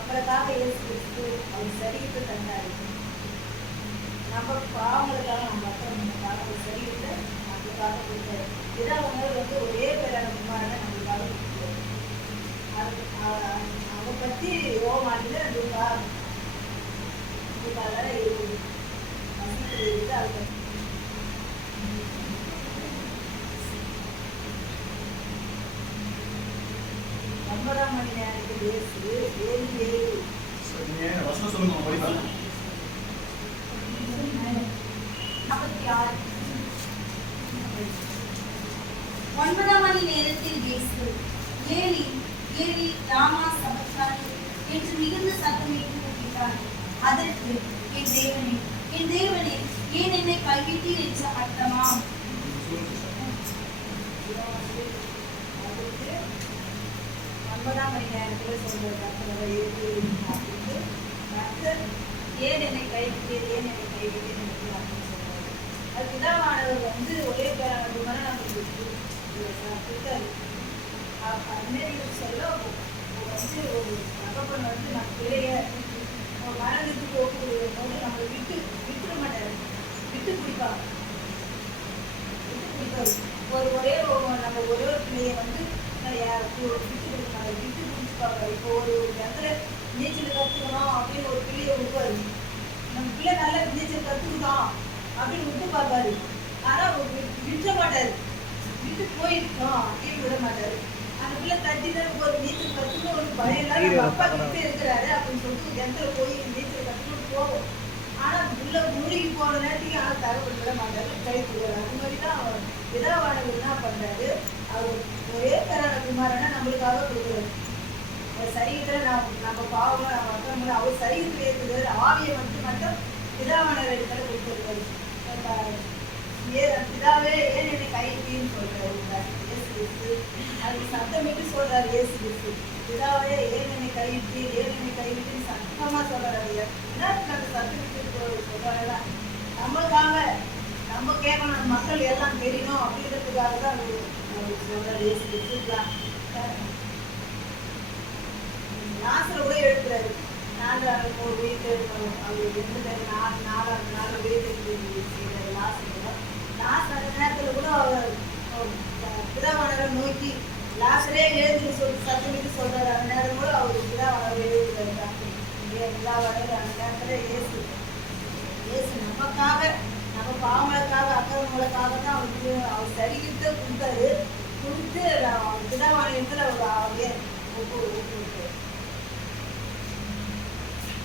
நம்மளுக்காக இயேசு கிறிஸ்து அவர் சரீரத்தை தந்தாரு. நம்ம பாவங்களுக்காக நம்ம மக்களுக்காக அவர் சரீரத்தை நம்மளுக்காக கொடுத்தாரு. இதான் வந்து ஒரே பேரான குமாரனை நம்மளுக்காக கொடுத்தாரு. அதை பற்றி யோவான்ல இருக்குது. அது 9ஆம் மணி நேரத்தில் இயேசு 7:7 வசனம் சொல்லுங்க படிக்கலாம். 46 9ஆம் மணி நேரத்தில் இயேசு ஏலி ஏலி ராமா சபக்தானி என்று மிகுந்த சத்தமிட்டு கூப்பிட்டார். அதற்கு என் தேவனே ஏன் என்னை கைவிட்டீர் என்று அர்த்தமாம். 9ஆம் மணி நேரத்தில் சொல்றது ஏன் என்னை கைவிட்டீர் ஏன் என்னை கைவிட்டீர் என்று அப்படின்னு சொல்றாரு. அது பிதாவானவர் வந்து ஒரே பேரான நம்மளுக்கு கொடுத்தாரு. அதுமாரி சொல்ல வந்து ஒரு தகப்பன் வந்து நம்ம பிள்ளைய மனதுக்கு போது நம்மளை விட்டுட மாட்டாரு, விட்டு பிடிப்பாங்க. ஒரே நம்ம ஒரே ஒரு பிள்ளைய வந்து விட்டு கொடுப்பாங்க, விட்டு பிடிச்சிப்பாங்க. இப்போ ஒரு இடத்துல நீச்சல் கற்றுக்கணும் அப்படின்னு ஒரு பிள்ளைய விடுவாரு. நம்ம பிள்ளை நல்லா நீச்சல் கற்றுக்கிட்டோம் அப்படின்னு விட்டு பார்ப்பாரு. ஆனால் விட்டுற மாட்டாரு, விட்டு போயிருக்கோம் அப்படின்னு விட மாட்டாரு. அந்த பிள்ளை தட்டிதான் ஒரு நீச்சல் கற்றுக்கணும் ஒரு பயம் தான் நம்ம அப்பா கிட்ட இருக்கிறாரு அப்படின்னு சொல்லிட்டு இடத்துல போய் நீச்சல் கற்றுக்கிட்டு போவோம். ஆனால் உள்ள மூழ்கி போன நேரத்துக்கு ஆனால் தகவல் விட மாட்டாரு, கை கொடுவாரு. அது மாதிரி தான் அவர் பிதாவானவர் என்ன பண்றாரு, அவர் ஒரே பேரான குமாரனை நம்மளுக்காக கொடுக்குறாரு. அவர் சரீரத்தில் நம்ம பாவம் நம்ம அக்கறை அவர் சரீரத்தில் இருக்கிறது ஆவியை மட்டும் பிதாவானவர் இடத்துல கொடுத்துருக்காரு. பிதாவே ஏன் என்னை கைவிட்டீன்னு சொல்றாரு இயேசு கிறிஸ்து. அதுக்கு சத்தமிட்டு சொல்றாரு இயேசு கிறிஸ்து, பிதாவே ஏன் என்னை கைவிட்டீர் ஏன் என்னை கைவிட்டீன்னு சத்தமா சொல்றாரு. எல்லாத்துக்கு அந்த சத்தமிட்டு சொல்றாருல நம்மளுக்காக நம்ம கேட்கணும், மக்கள் எல்லாம் தெரியணும் அப்படின்றதுக்காக தான் அவர் சொல்றாரு இயேசு கிறிஸ்து. லாசரை கூட எழுப்புறாரு. 4 வீட்டு அவர் 4 வீட்டுக்கு லாஸ்ட் அந்த நேரத்தில் கூட பிதாவானவரை நோக்கி லாஸ்டரே எழுதுன்னு சொல்லி சத்தமிட்டு சொல்றாரு. அந்த நேரம் கூட அவர் பிதாவானவர் எழுதுறாரு. பிதாவானவர் அந்த நேரத்தில் இயேசு நமக்காக நம்ம பாவங்களுக்காக அக்கறவங்களுக்காக தான் அவருக்கு அவர் சரீரத்தை கொடுத்தாரு. கொடுத்து பிதாவானவரத்தில் அவர் ஒப்பு